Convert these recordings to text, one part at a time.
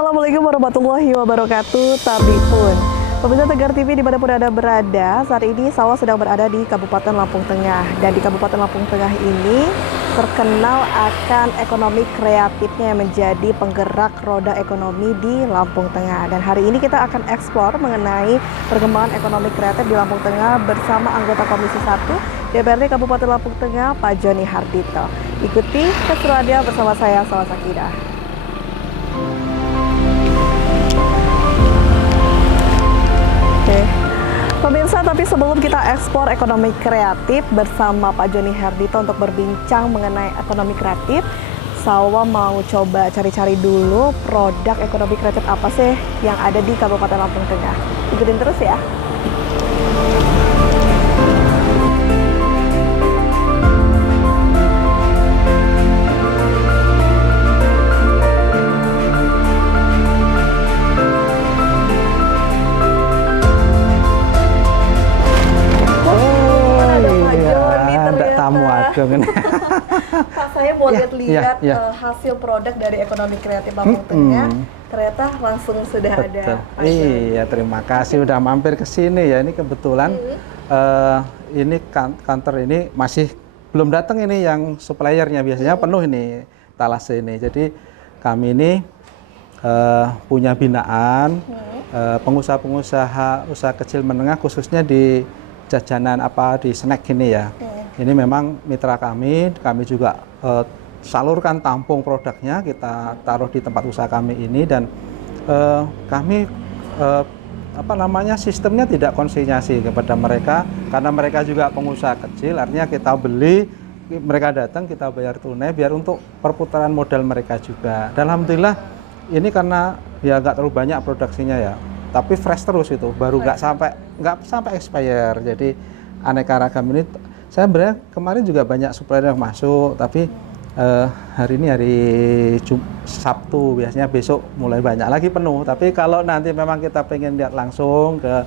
Assalamualaikum warahmatullahi wabarakatuh, Tabipun. Pemirsa Tegar TV dimanapun Anda berada, saat ini Sawah sedang berada di Kabupaten Lampung Tengah. Dan di Kabupaten Lampung Tengah ini terkenal akan ekonomi kreatifnya yang menjadi penggerak roda ekonomi di Lampung Tengah. Dan hari ini kita akan eksplor mengenai perkembangan ekonomi kreatif di Lampung Tengah bersama anggota Komisi 1 DPRD Kabupaten Lampung Tengah, Pak Joni Hardito. Ikuti keseruannya bersama saya, Salwa Sakidah. Pemirsa, tapi sebelum kita ekspor ekonomi kreatif bersama Pak Joni Hardito untuk berbincang mengenai ekonomi kreatif, Salwa mau coba cari-cari dulu produk ekonomi kreatif apa sih yang ada di Kabupaten Lampung Tengah. Ikutin terus ya. Pak, saya mau lihat-lihat hasil produk dari ekonomi kreatif Lampung Tengah. Ternyata langsung sudah ada. Iya, terima kasih udah mampir ke sini ya. Ini kebetulan ini kantor ini masih belum datang ini yang suppliernya, biasanya penuh ini talase ini. Jadi kami ini punya binaan pengusaha-pengusaha usaha kecil menengah khususnya di jajanan di snack ini ya. Ini memang mitra kami juga salurkan tampung produknya, kita taruh di tempat usaha kami ini dan kami sistemnya tidak konsinyasi kepada mereka karena mereka juga pengusaha kecil, artinya kita beli, mereka datang kita bayar tunai biar untuk perputaran modal mereka juga. Dan alhamdulillah ini karena ya nggak terlalu banyak produksinya ya, tapi fresh terus itu, baru nggak sampai expire. Jadi aneka ragam ini. Saya sebenarnya kemarin juga banyak supplier yang masuk, tapi hari ini hari Sabtu, biasanya besok mulai banyak lagi penuh. Tapi kalau nanti memang kita pengen lihat langsung ke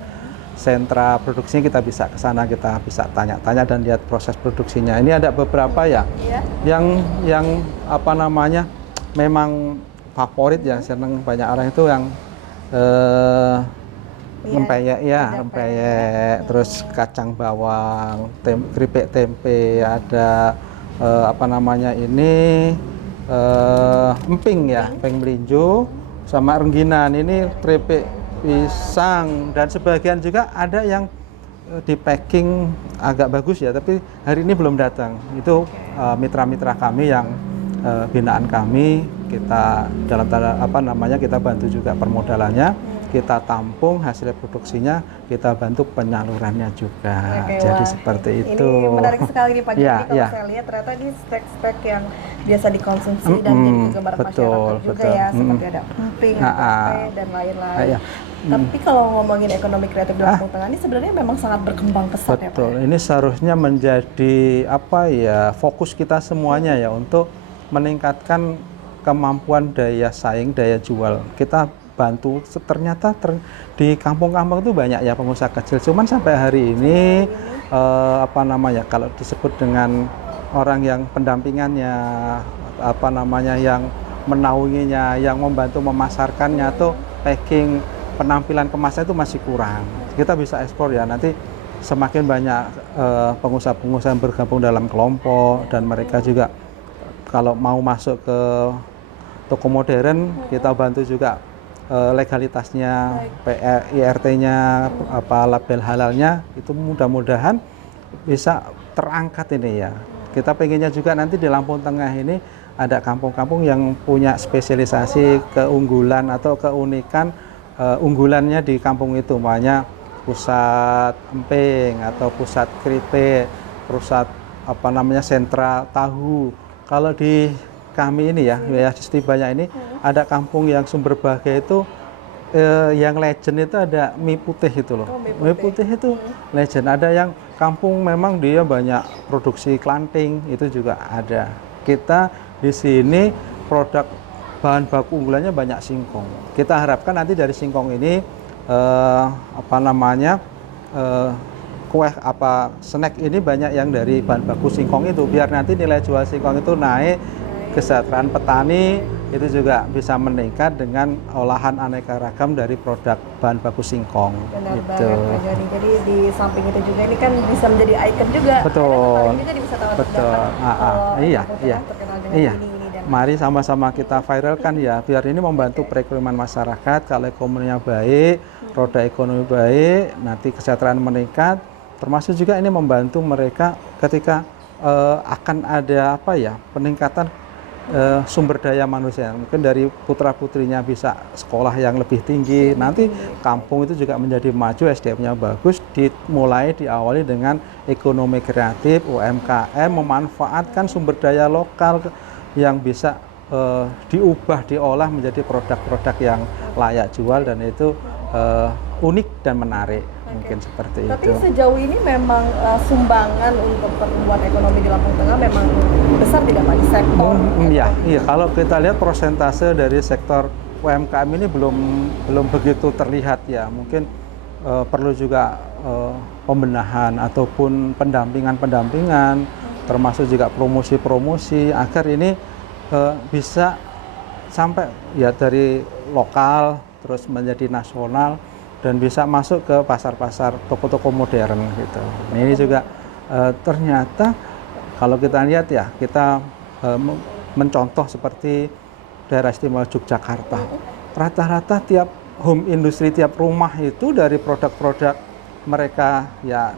sentra produksinya, kita bisa ke sana, kita bisa tanya-tanya dan lihat proses produksinya. Ini ada beberapa ya, yang memang favorit ya, seneng banyak orang itu yang rempeyek, terus kacang bawang, keripik tempe, ada emping ya, emping melinjo, sama rengginan. Ini keripik pisang dan sebagian juga ada yang di packing agak bagus ya, tapi hari ini belum datang. Itu mitra-mitra kami yang binaan kami, kita dalam kita bantu juga permodalannya. Kita tampung hasil produksinya, kita bantu penyalurannya juga. Jadi seperti itu. Ini menarik sekali nih Pak Joni, kalau saya lihat ternyata ini spek-spek yang biasa dikonsumsi dan jadi gemar masyarakat juga ya, seperti ada emping, dan lain-lain. Tapi kalau ngomongin ekonomi kreatif di Lampung Tengah ini sebenarnya memang sangat berkembang pesat ya Pak. Betul, ini seharusnya menjadi fokus kita semuanya ya untuk meningkatkan kemampuan daya saing, daya jual. Kita bantu, ternyata di kampung-kampung itu banyak ya pengusaha kecil, cuman sampai hari ini kalau disebut dengan orang yang pendampingannya, yang menaunginya, yang membantu memasarkannya atau packing, penampilan kemasan itu masih kurang. Kita bisa ekspor ya, nanti semakin banyak pengusaha-pengusaha yang bergabung dalam kelompok dan mereka juga kalau mau masuk ke toko modern, kita bantu juga legalitasnya, IRT-nya, label halalnya, itu mudah-mudahan bisa terangkat ini ya. Kita pengennya juga nanti di Lampung Tengah ini ada kampung-kampung yang punya spesialisasi, keunggulan atau keunikan unggulannya di kampung itu, makanya pusat emping atau pusat keripik, pusat sentra tahu. Kalau di kami ini ya Setibanya ini ada kampung yang Sumber Bahagia itu yang legend itu ada mie putih itu loh. Mie putih itu legend. Ada yang kampung memang dia banyak produksi klanting, itu juga ada. Kita di sini produk bahan baku unggulannya banyak singkong. Kita harapkan nanti dari singkong ini kue snack ini banyak yang dari bahan baku singkong itu, biar nanti nilai jual singkong itu naik, kesejahteraan petani itu juga bisa meningkat dengan olahan aneka ragam dari produk bahan baku singkong. Benar Gitu. banget Pak Joni. Jadi di samping itu juga ini kan bisa menjadi ikon juga. Betul. Ada tertarik juga di wisatawan Betul. terdapat. Iya, Lampung iya. Tengah terkenal dengan Iya. ini dan Mari sama-sama kita viralkan ya, biar ini membantu perekonomian masyarakat. Kalau ekonominya baik, roda ekonomi baik, nanti kesejahteraan meningkat. Termasuk juga ini membantu mereka ketika akan ada peningkatan sumber daya manusia. Mungkin dari putra-putrinya bisa sekolah yang lebih tinggi. Nanti kampung itu juga menjadi maju, SDM-nya bagus. Diawali dengan ekonomi kreatif, UMKM, memanfaatkan sumber daya lokal yang bisa diolah menjadi produk-produk yang layak jual dan itu unik dan menarik. Mungkin seperti Tapi itu. sejauh ini memang sumbangan untuk pertumbuhan ekonomi di Lampung Tengah memang besar tidak Pak di sektor? Iya. Kalau kita lihat persentase dari sektor UMKM ini belum begitu terlihat ya. Mungkin perlu juga pembenahan ataupun pendampingan, termasuk juga promosi-promosi agar ini bisa sampai ya dari lokal terus menjadi nasional dan bisa masuk ke pasar-pasar toko-toko modern gitu. Nah, ini juga ternyata kalau kita lihat ya, kita mencontoh seperti daerah istimewa Yogyakarta. Rata-rata tiap home industry, tiap rumah itu dari produk-produk mereka ya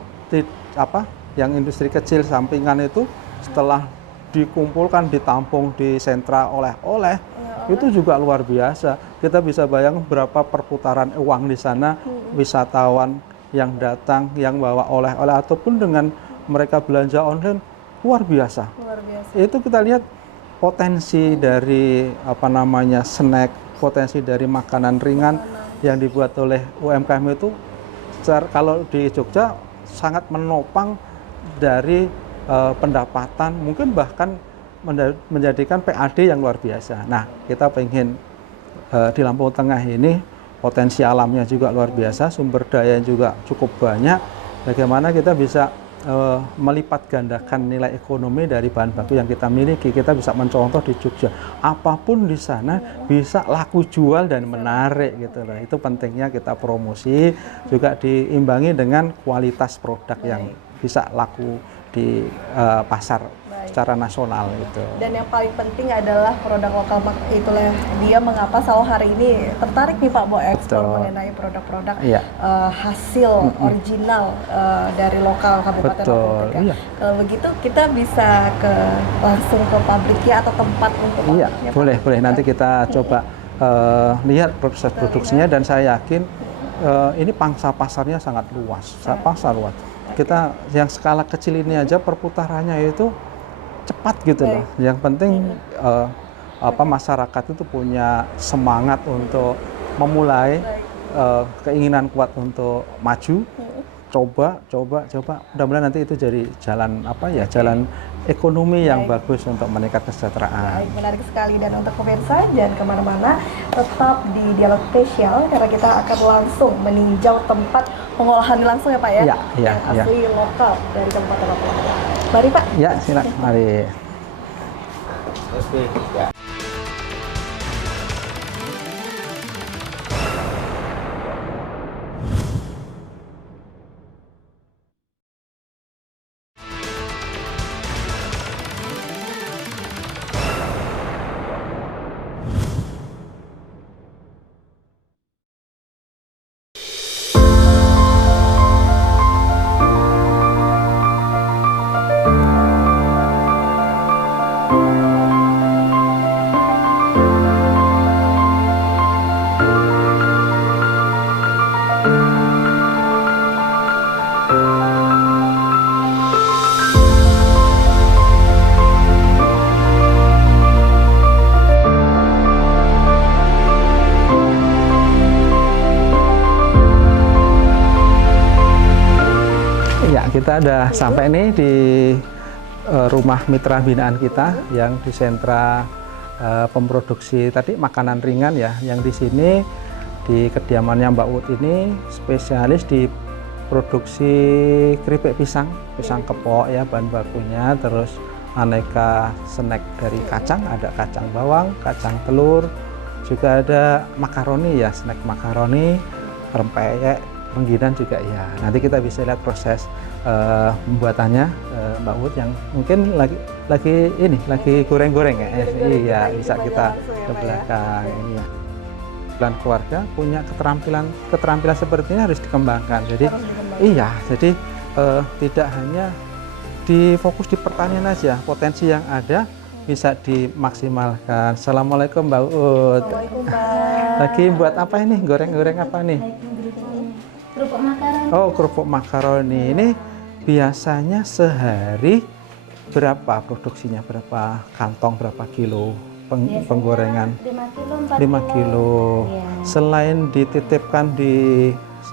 yang industri kecil sampingan itu setelah dikumpulkan, ditampung di sentra oleh-oleh itu juga luar biasa. Kita bisa bayangkan berapa perputaran uang di sana, wisatawan yang datang, yang bawa oleh-oleh ataupun dengan mereka belanja online luar biasa. Luar biasa. Itu kita lihat potensi dari snack, potensi dari makanan ringan yang dibuat oleh UMKM itu kalau di Jogja sangat menopang dari pendapatan, mungkin bahkan menjadikan PAD yang luar biasa. Nah, kita pengen di Lampung Tengah ini potensi alamnya juga luar biasa, sumber daya juga cukup banyak. Bagaimana kita bisa melipat gandakan nilai ekonomi dari bahan baku yang kita miliki. Kita bisa mencontoh di Jogja, apapun di sana bisa laku jual dan menarik gitu loh. Itu pentingnya kita promosi, juga diimbangi dengan kualitas produk yang bisa laku di pasar secara nasional itu. Dan yang paling penting adalah produk lokal. Itulah dia mengapa Sawah hari ini tertarik nih Pak Bo ekspor mengenai produk-produk hasil original dari lokal Kabupaten Lampung Tengah. Iya. Kalau begitu kita bisa langsung ke pabriknya atau tempat untuk pabriknya. Boleh. Nanti kita coba lihat proses produksinya dan saya yakin ini pangsa pasarnya sangat luas. Pasar luas. Kita yang skala kecil ini aja perputarannya itu cepat gitu loh. Yang penting masyarakat itu punya semangat untuk memulai, keinginan kuat untuk maju, coba. Mudah-mudahan nanti itu jadi jalan jalan ekonomi yang bagus untuk meningkat kesejahteraan. Baik, menarik sekali. Dan untuk pemirsa jangan kemana-mana, tetap di Dialog Spesial karena kita akan langsung meninjau tempat pengolahan langsung ya Pak ya, yang asli lokal dari Kabupaten Lampung Tengah. Mari Pak. Ya, silakan. Mari. Kita udah sampai nih di rumah mitra binaan kita yang di sentra pemproduksi tadi makanan ringan ya. Yang di sini di kediamannya Mbak Ut ini spesialis di produksi keripik pisang kepok ya bahan bakunya, terus aneka snack dari kacang, ada kacang bawang, kacang telur, juga ada makaroni ya, snack makaroni, rempeyek, rengginang juga ya. Nanti kita bisa lihat proses pembuatannya Mbak Ut yang mungkin lagi goreng-goreng ya. Iya, bisa kita ke belakang. Iya. Dan keluarga punya keterampilan seperti ini harus dikembangkan. Jadi iya, jadi tidak hanya difokus di pertanian aja, potensi yang ada bisa dimaksimalkan. Assalamualaikum Mbak Ut. Assalamualaikum Mbak. Lagi buat apa ini? Goreng-goreng apa nih? Kerupuk makaroni. Oh, kerupuk makaroni. Ini biasanya sehari berapa produksinya? Berapa kantong, berapa kilo penggorengan? 5 kilo, 4 5 kilo. Iya. Selain dititipkan di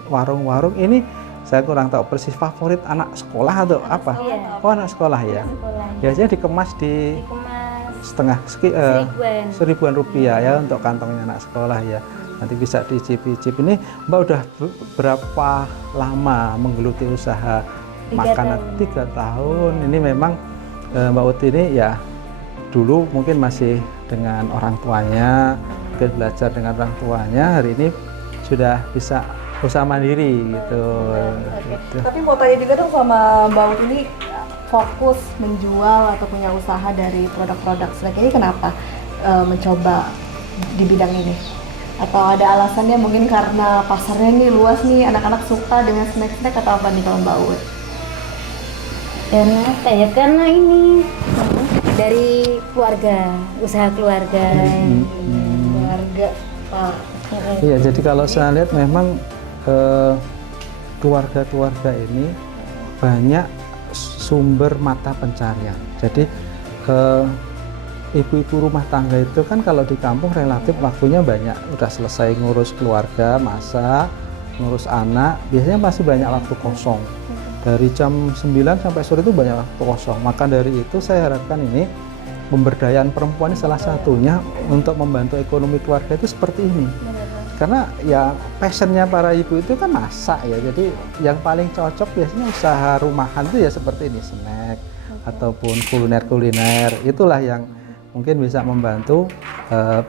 warung-warung, ini saya kurang tahu persis favorit anak sekolah atau apa? Iya. Oh, anak sekolah ya. Sekolah. Biasanya dikemas di Dikemas setengah seribuan. seribuan rupiah ya untuk kantongnya anak sekolah ya. Nanti bisa dicip-cip. Ini Mbak udah berapa lama menggeluti usaha 3 makanan? tahun. 3 tahun. Ini memang Mbak Ut ini ya dulu mungkin masih dengan orang tuanya, mungkin belajar dengan orang tuanya, hari ini sudah bisa usaha mandiri gitu. Gitu. Tapi mau tanya juga dong sama Mbak Ut ini, fokus menjual atau punya usaha dari produk-produk snack ini kenapa mencoba di bidang ini? Atau ada alasannya mungkin karena pasarnya nih luas nih, anak-anak suka dengan snack-snack atau apa nih kalau Mbak Ut? Karena apa ya? Karena ini dari keluarga, usaha keluarga. Keluarga Pak. Iya, jadi kalau saya lihat memang keluarga-keluarga ini banyak sumber mata pencarian. Jadi ibu-ibu rumah tangga itu kan kalau di kampung relatif waktunya banyak, udah selesai ngurus keluarga, masak, ngurus anak, biasanya masih banyak waktu kosong. Dari jam 9 sampai sore itu banyak waktu kosong. Maka dari itu saya harapkan ini pemberdayaan perempuan ini salah satunya untuk membantu ekonomi keluarga itu seperti ini. Karena ya passionnya para ibu itu kan masak ya, jadi yang paling cocok biasanya usaha rumahan itu ya seperti ini, snack ataupun kuliner-kuliner, itulah yang mungkin bisa membantu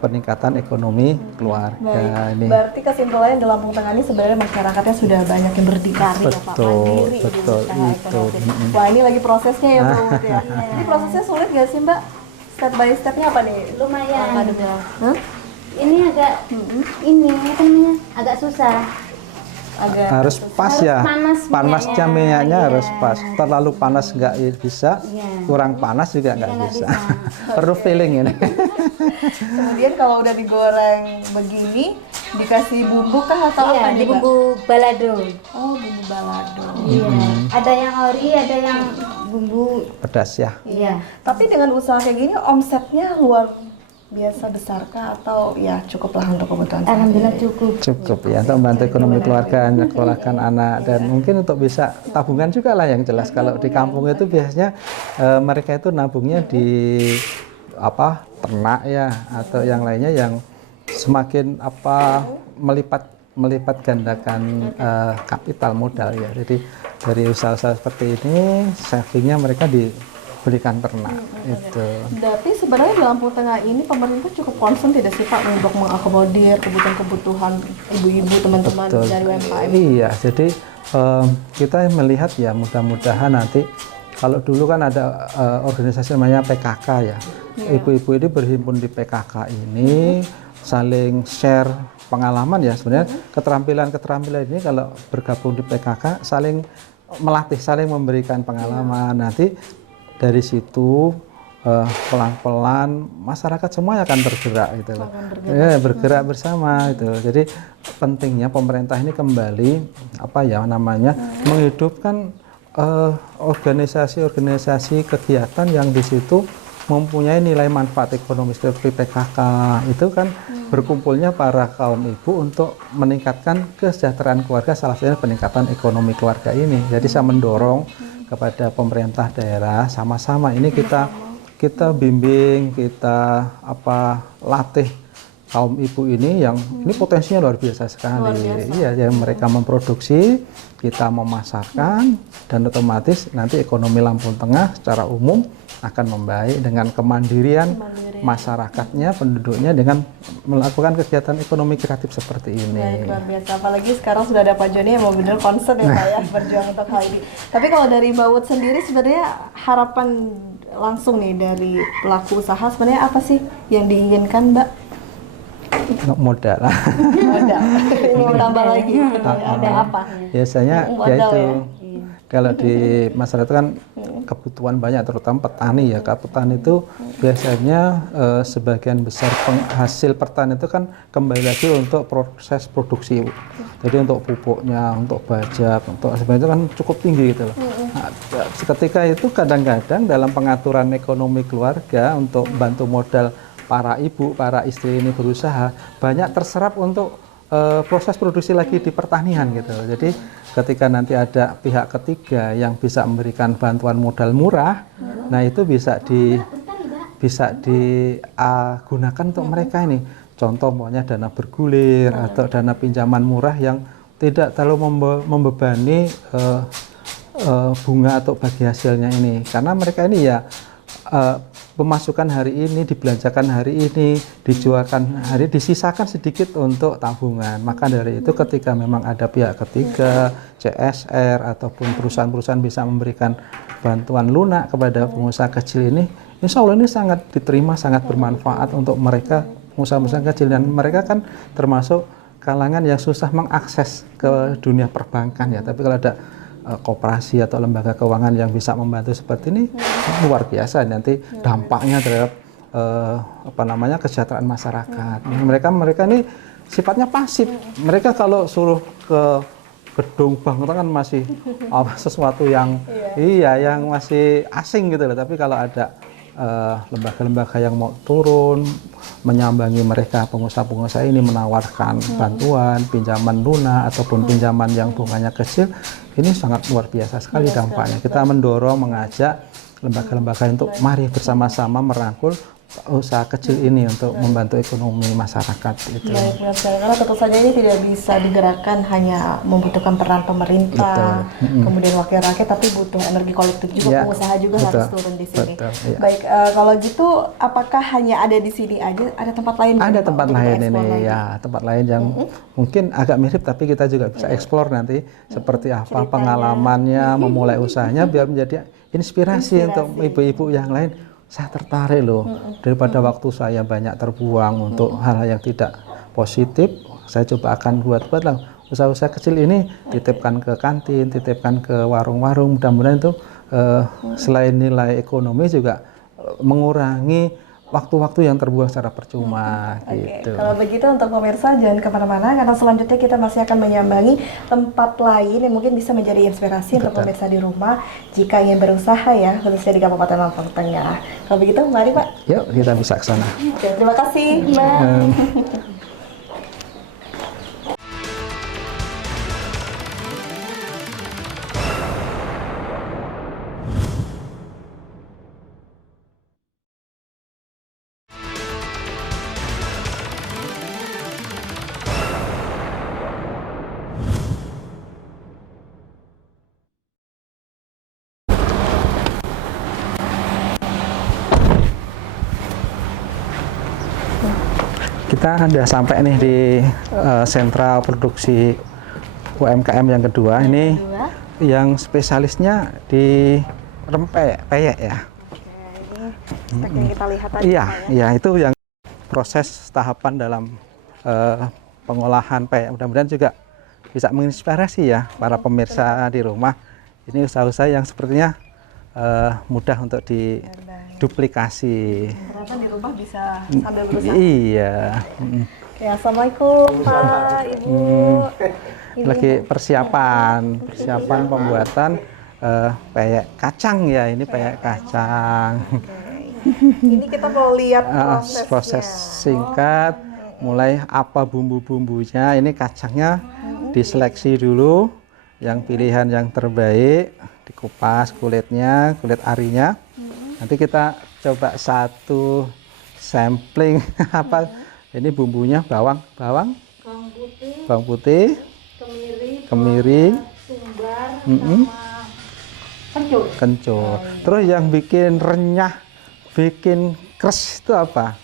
peningkatan ekonomi keluarga. Baik. Ini. Berarti kesimpulannya di Lampung Tengah ini sebenarnya masyarakatnya sudah banyak yang berdikari ya Pak, Betul, mandiri di betul, usaha itu. ekonomi. Wah ini lagi prosesnya ya Mbak Ut ya. Ini prosesnya sulit nggak sih Mbak? Step by stepnya apa nih? Lumayan. Akademia. Hah? Ini agak ini apa namanya? Agak susah. Agak Harus pas Harus ya, panas panasnya minyaknya, minyaknya iya. harus pas. Terlalu panas nggak bisa, Iya. kurang panas juga nggak nggak bisa. bisa. Perlu feeling ini. Kemudian kalau udah digoreng begini, dikasih bumbu kah atau Iya, apa di nih Mbak? bumbu balado. Oh bumbu balado. Iya. Ada yang ori, ada yang bumbu. Pedas ya. Iya. Tapi dengan usaha kayak gini omsetnya luar biasa besarkah atau ya cukuplah untuk kebutuhan Alhamdulillah sehari-hari? cukup. Cukup ya untuk membantu ekonomi keluarga, menyekolahkan anak, dan mungkin untuk bisa tabungan juga lah yang jelas. Kalau di kampung itu biasanya mereka itu nabungnya di apa ternak ya atau yang lainnya yang semakin apa melipat gandakan kapital modal ya. Jadi dari usaha-usaha seperti ini savingnya mereka diberikan ternak itu. Tapi sebenarnya di Lampung Tengah ini pemerintah cukup concern tidak sih Pak untuk mengakomodir kebutuhan-kebutuhan ibu-ibu teman-teman Betul. dari UMKM? Iya, jadi kita melihat ya mudah-mudahan nanti kalau dulu kan ada organisasi namanya PKK ya. Ibu-ibu ini berhimpun di PKK ini saling share pengalaman ya sebenarnya keterampilan ini kalau bergabung di PKK saling melatih, saling memberikan pengalaman. Nanti dari situ pelan-pelan masyarakat semuanya akan bergerak gitu loh. Ya, bergerak bersama itu. Jadi pentingnya pemerintah ini kembali apa ya namanya menghidupkan organisasi-organisasi kegiatan yang di situ mempunyai nilai manfaat ekonomi seperti PKK itu kan berkumpulnya para kaum ibu untuk meningkatkan kesejahteraan keluarga, salah satunya peningkatan ekonomi keluarga ini. Jadi saya mendorong kepada pemerintah daerah sama-sama ini kita bimbing, kita latih kaum ibu ini yang ini potensinya luar biasa sekali. Iya, yang mereka memproduksi, kita memasarkan, dan otomatis nanti ekonomi Lampung Tengah secara umum akan membaik dengan kemandirian masyarakatnya, penduduknya dengan melakukan kegiatan ekonomi kreatif seperti ini. Baik, luar biasa. Apalagi sekarang sudah ada Pak Joni yang mau benar concern ya Pak ya berjuang untuk hal ini. Tapi kalau dari Mbak Wut sendiri sebenarnya harapan langsung nih dari pelaku usaha sebenarnya apa sih yang diinginkan Mbak? Modal. Modal. Ini tambah lagi. Ada apa? Biasanya Modal yaitu ya? kalau di masyarakat kan kebutuhan banyak, terutama petani ya. Petani itu biasanya sebagian besar hasil pertanian itu kan kembali lagi untuk proses produksi. Jadi untuk pupuknya, untuk bajak, untuk sebenarnya itu kan cukup tinggi gitu loh. Nah, ketika itu kadang-kadang dalam pengaturan ekonomi keluarga untuk bantu modal para ibu, para istri ini berusaha, banyak terserap untuk proses produksi lagi di pertanian gitu. Jadi ketika nanti ada pihak ketiga yang bisa memberikan bantuan modal murah, nah itu bisa digunakan untuk mereka ini. Contoh pokoknya dana bergulir atau dana pinjaman murah yang tidak terlalu membebani bunga atau bagi hasilnya ini. Karena mereka ini ya pemasukan hari ini, dibelanjakan hari ini, dijualkan hari, disisakan sedikit untuk tabungan. Maka dari itu ketika memang ada pihak ketiga, CSR ataupun perusahaan-perusahaan bisa memberikan bantuan lunak kepada pengusaha kecil ini, insya Allah ini sangat diterima, sangat bermanfaat untuk mereka, pengusaha-pengusaha kecil. Dan mereka kan termasuk kalangan yang susah mengakses ke dunia perbankan ya. Tapi kalau ada koperasi atau lembaga keuangan yang bisa membantu seperti ini, luar biasa nanti dampaknya terhadap kesejahteraan masyarakat. Mereka ini sifatnya pasif. Mereka kalau suruh ke gedung bank itu kan masih sesuatu yang yang masih asing gitu loh. Tapi kalau ada lembaga-lembaga yang mau turun menyambangi mereka, pengusaha-pengusaha ini menawarkan bantuan, pinjaman lunak ataupun pinjaman yang bunganya kecil, ini sangat luar biasa sekali dampaknya. Kita mendorong, mengajak lembaga-lembaga untuk mari bersama-sama merangkul usaha kecil ini untuk membantu ekonomi masyarakat itu. Baik, karena tentu saja ini tidak bisa digerakkan hanya membutuhkan peran pemerintah, kemudian wakil rakyat, tapi butuh energi kolektif juga, pengusaha juga harus turun di sini. Baik, kalau gitu apakah hanya ada di sini aja, ada tempat lain? Ada tempat lain ini ya, tempat lain yang mungkin agak mirip, tapi kita juga bisa eksplor nanti seperti apa pengalamannya memulai usahanya biar menjadi inspirasi untuk ibu-ibu yang lain. Saya tertarik loh, daripada waktu saya banyak terbuang untuk hal-hal yang tidak positif, saya coba akan buat lah usaha-usaha kecil ini, titipkan ke kantin, titipkan ke warung-warung, mudah-mudahan itu selain nilai ekonomi juga mengurangi waktu-waktu yang terbuang secara percuma gitu. Kalau begitu untuk pemirsa jangan kemana-mana, karena selanjutnya kita masih akan menyambangi tempat lain yang mungkin bisa menjadi inspirasi untuk pemirsa di rumah jika ingin berusaha ya, khususnya di Kabupaten Lampung Tengah. Kalau begitu mari Pak. Yuk kita bisa ke sana. Terima kasih Mbak. Kita sudah sampai nih di sentral produksi UMKM yang kedua. Ini yang spesialisnya di rempeyek ya. Ini yang kita lihat tadi. Iya, itu yang proses tahapan dalam pengolahan peyek. Mudah-mudahan juga bisa menginspirasi ya para pemirsa di rumah. Ini usaha-usaha yang sepertinya mudah untuk diduplikasi. Ternyata di rumah bisa sambil berusaha. Iya. Oke, assalamualaikum Pak, Ibu. Lagi persiapan pembuatan peyek kacang ya. Ini peyek kacang. Ini kita mau lihat proses singkat, mulai apa bumbu-bumbunya. Ini kacangnya diseleksi dulu, yang pilihan yang terbaik, dikupas kulitnya, kulit arinya. Nanti kita coba satu sampling Ini bumbunya bawang putih, bawang putih, kemiri, sumbar, mm-mm, kencur. kencur. Terus yang bikin renyah, bikin kres itu apa?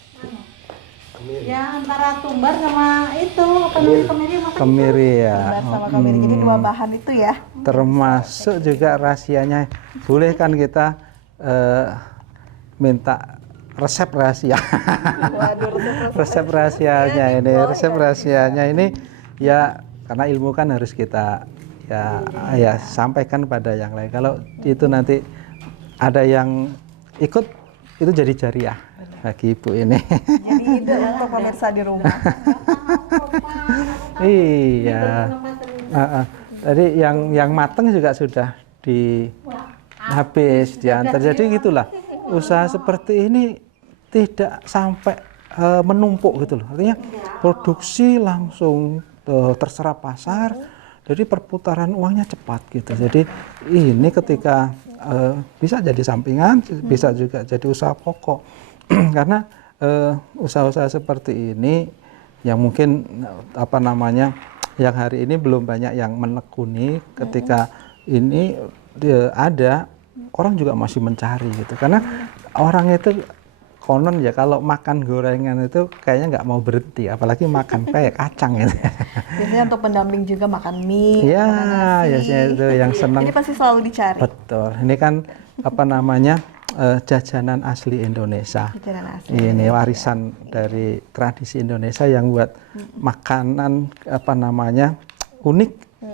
Ya antara tumbar sama itu apa namanya kemiri sama kencur. Kemiri ya. Tumbar sama kemiri. Jadi dua bahan itu ya. Termasuk juga rahasianya. Boleh kan kita minta resep rahasia? Waduh, Resep rahasianya ini, resep rahasianya ini ya karena ilmu kan harus kita ya sampaikan pada yang lain. Kalau itu nanti ada yang ikut itu jadi jariah bagi ibu ini. Jadi ide untuk pemirsa di rumah. Iya. Tadi yang mateng juga sudah habis diantar. Jadi gitulah. Usaha seperti ini tidak sampai menumpuk gitu loh. Artinya produksi langsung terserap pasar. Jadi perputaran uangnya cepat gitu. Jadi ini ketika bisa jadi sampingan, bisa juga jadi usaha pokok. Karena usaha-usaha seperti ini yang mungkin yang hari ini belum banyak yang menekuni, ketika ini ada orang juga masih mencari gitu. Karena orang itu konon ya kalau makan gorengan itu kayaknya nggak mau berhenti, apalagi makan kayak kacang gitu. Biasanya untuk pendamping juga makan mie, Ya, makan nasi. ya itu yang senang. Jadi pasti selalu dicari. Betul. Ini kan jajanan asli Indonesia. Jajanan asli. Ini warisan dari tradisi Indonesia yang buat makanan unik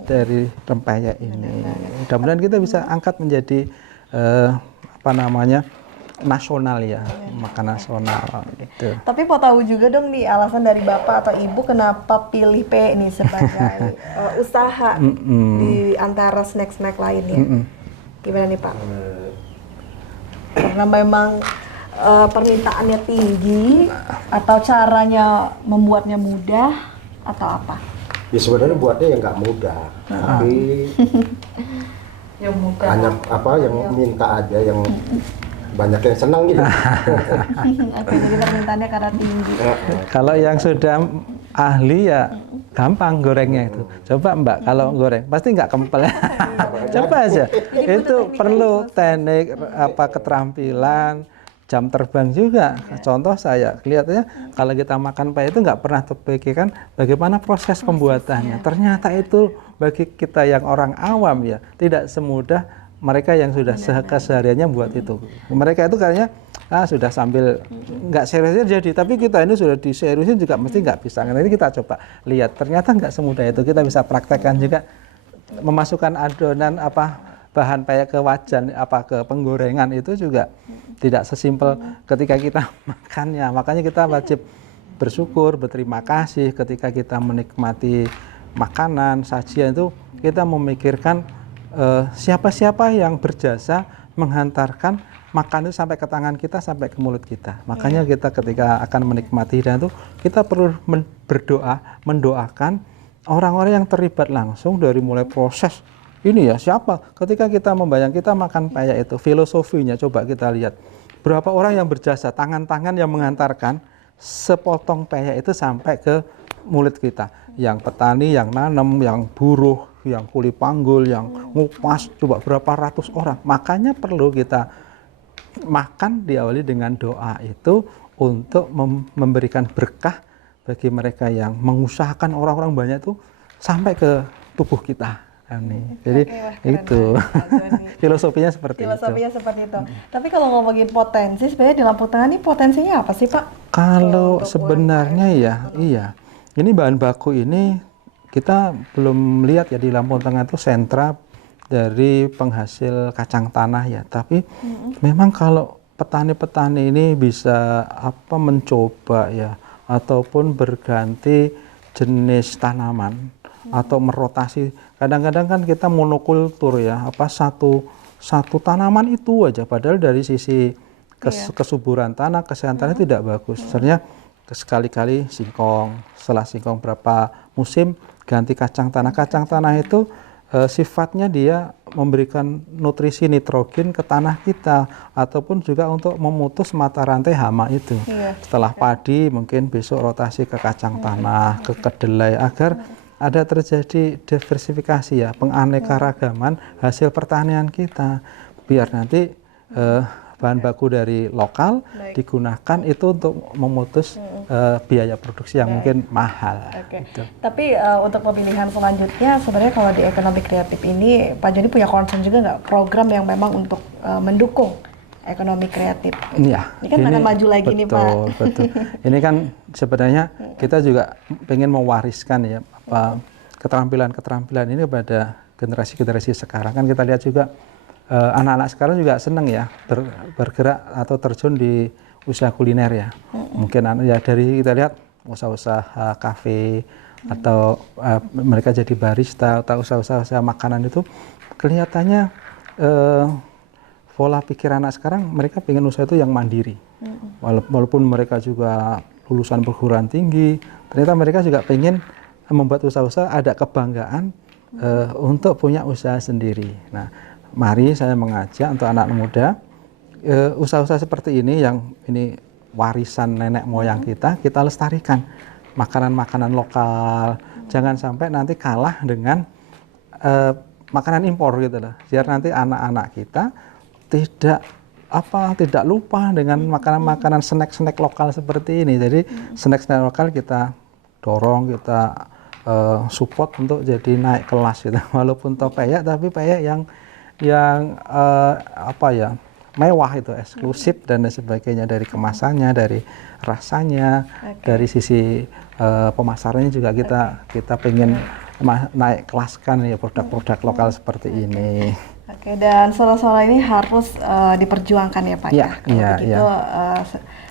dari rempeyek ini. Mudah-mudahan kita bisa angkat menjadi nasional ya, makan nasional gitu. Tapi mau tahu juga dong nih alasan dari Bapak atau Ibu kenapa pilih P ini sebagai usaha di antara snack-snack lainnya. Gimana nih Pak? Karena memang permintaannya tinggi atau caranya membuatnya mudah atau apa? Ya sebenarnya buatnya yang nggak mudah, tapi Yang mudah. banyak yang minta aja, yang banyak yang senang gitu. Oke, jadi permintaannya karena tinggi. Kalau yang sudah ahli ya gampang gorengnya itu. Coba Mbak kalau goreng pasti nggak kempel. Coba aja. Itu perlu teknik keterampilan, jam terbang juga. Contoh saya kelihatannya kalau kita makan payah itu nggak pernah terpikirkan bagaimana proses pembuatannya. Ternyata itu bagi kita yang orang awam ya tidak semudah mereka yang sudah kesehariannya buat itu. Mereka itu kayaknya sudah sambil nggak seriusnya jadi, tapi kita ini sudah diseriusin juga mesti nggak bisa. Nah, ini kita coba lihat, ternyata nggak semudah itu. Kita bisa praktekkan juga memasukkan adonan bahan payah ke wajan ke penggorengan itu juga tidak sesimpel ketika kita makannya. Makanya kita wajib bersyukur, berterima kasih ketika kita menikmati makanan, sajian itu kita memikirkan siapa-siapa yang berjasa menghantarkan makan itu sampai ke tangan kita, sampai ke mulut kita. Makanya kita ketika akan menikmati hidangan itu kita perlu berdoa, mendoakan orang-orang yang terlibat langsung dari mulai proses ini ya siapa. Ketika kita membayang kita makan payah itu, filosofinya coba kita lihat. Berapa orang yang berjasa, tangan-tangan yang mengantarkan sepotong payah itu sampai ke mulut kita. Yang petani, yang nanam, yang buruh, yang kuli panggul, yang ngupas, coba berapa ratus orang. Makanya perlu kita makan diawali dengan doa itu untuk memberikan berkah bagi mereka yang mengusahakan orang-orang banyak itu sampai ke tubuh kita. Jadi itu filosofinya seperti itu. Tapi kalau ngomongin potensi, sebenarnya di Lampung Tengah ini potensinya apa sih Pak? Kalau sebenarnya iya. Ini bahan baku ini kita belum lihat ya di Lampung Tengah itu sentra dari penghasil kacang tanah ya. Tapi memang kalau petani-petani ini bisa mencoba ya ataupun berganti jenis tanaman atau merotasi. Kadang-kadang kan kita monokultur ya, satu tanaman itu aja padahal dari sisi kesuburan tanah, kesehatan tanah tidak bagus. Sebenarnya sekali-kali singkong, setelah singkong berapa musim ganti kacang tanah. Kacang tanah itu sifatnya dia memberikan nutrisi nitrogen ke tanah kita, ataupun juga untuk memutus mata rantai hama itu. Setelah padi mungkin besok rotasi ke kacang tanah, ke kedelai, agar ada terjadi diversifikasi ya, penganekaragaman hasil pertanian kita, biar nanti bahan baku dari lokal digunakan itu untuk memutus biaya produksi yang mungkin mahal. Gitu. Tapi untuk pemilihan selanjutnya sebenarnya kalau di ekonomi kreatif ini Pak Joni punya concern juga nggak program yang memang untuk mendukung ekonomi kreatif? Iya. Ini kan akan maju lagi nih Pak. Betul. Ini kan sebenarnya kita juga pengen mewariskan ya keterampilan-keterampilan ini kepada generasi-generasi sekarang. Kan kita lihat juga anak-anak sekarang juga senang ya bergerak atau terjun di usaha kuliner ya. Mungkin ya dari kita lihat usaha-usaha kafe atau mereka jadi barista atau usaha-usaha makanan itu kelihatannya pola pikir anak sekarang mereka pengen usaha itu yang mandiri. Walaupun mereka juga lulusan perguruan tinggi, ternyata mereka juga pengen membuat usaha-usaha ada kebanggaan untuk punya usaha sendiri. Nah, mari saya mengajak untuk anak muda usaha-usaha seperti ini yang ini warisan nenek moyang kita lestarikan. Makanan-makanan lokal, jangan sampai nanti kalah dengan makanan impor gitu loh. Biar nanti anak-anak kita tidak lupa dengan makanan-makanan snack-snack lokal seperti ini. Jadi snack-snack lokal kita dorong, kita support untuk jadi naik kelas gitu. Walaupun peyek tapi peyek yang mewah itu, eksklusif dan sebagainya, dari kemasannya, dari rasanya, dari sisi pemasarannya juga kita pengen naik kelaskan ya produk-produk lokal seperti ini. Dan suara-suara ini harus diperjuangkan ya Pak ya.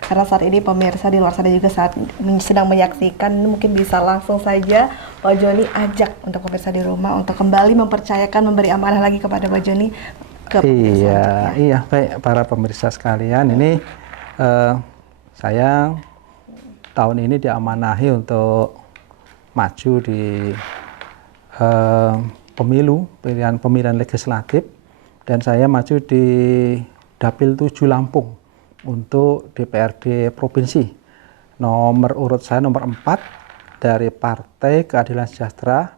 Karena saat ini pemirsa di luar sana juga sedang menyaksikan, mungkin bisa langsung saja Pak Joni ajak untuk pemirsa di rumah untuk kembali mempercayakan, memberi amanah lagi kepada Pak Joni. Baik para pemirsa sekalian, ini saya tahun ini diamanahi untuk maju di pemilihan legislatif, dan saya maju di Dapil 7 Lampung untuk DPRD Provinsi. Nomor urut saya nomor 4 dari Partai Keadilan Sejahtera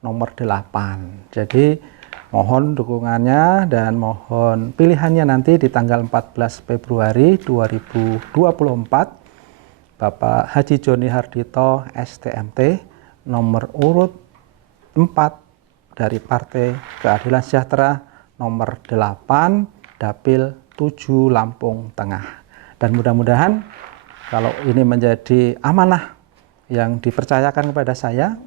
nomor 8. Jadi mohon dukungannya dan mohon pilihannya nanti di tanggal 14 Februari 2024. Bapak Haji Joni Hardito STMT nomor urut 4 dari Partai Keadilan Sejahtera nomor 8 Dapil 7 Lampung Tengah. Dan mudah-mudahan kalau ini menjadi amanah yang dipercayakan kepada saya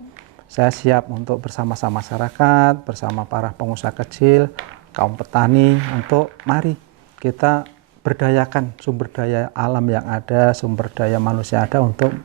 siap untuk bersama-sama masyarakat, bersama para pengusaha kecil, kaum petani, untuk mari kita berdayakan sumber daya alam yang ada, sumber daya manusia ada untuk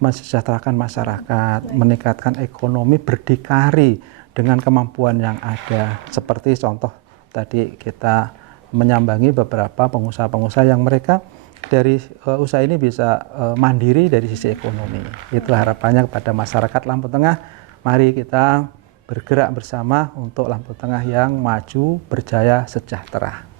mensejahterakan masyarakat, meningkatkan ekonomi berdikari dengan kemampuan yang ada. Seperti contoh tadi kita menyambangi beberapa pengusaha-pengusaha yang mereka dari usaha ini bisa mandiri dari sisi ekonomi. Itu harapannya kepada masyarakat Lampung Tengah. Mari kita bergerak bersama untuk Lampung Tengah yang maju, berjaya, sejahtera.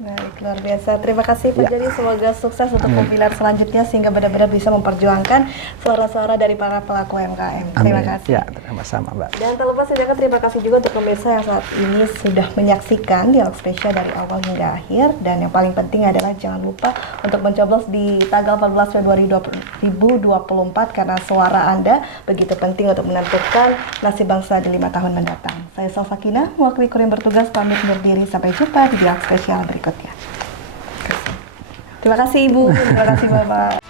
Baik, luar biasa. Terima kasih Pak Joni, semoga sukses untuk pemilihan selanjutnya sehingga benar-benar bisa memperjuangkan suara-suara dari para pelaku UMKM. Terima kasih. Ya, sama-sama Mbak. Dan tak lupa saya terima kasih juga untuk pemirsa yang saat ini sudah menyaksikan dialog spesial dari awal hingga akhir. Dan yang paling penting adalah jangan lupa untuk mencoblos di tanggal 14 Februari 2024 karena suara Anda begitu penting untuk menentukan nasib bangsa di 5 tahun mendatang. Saya Salsakina, mewakili kru yang bertugas pamit undur diri. Sampai jumpa di dialog spesial berikutnya. Terima kasih Ibu, terima kasih Bapak.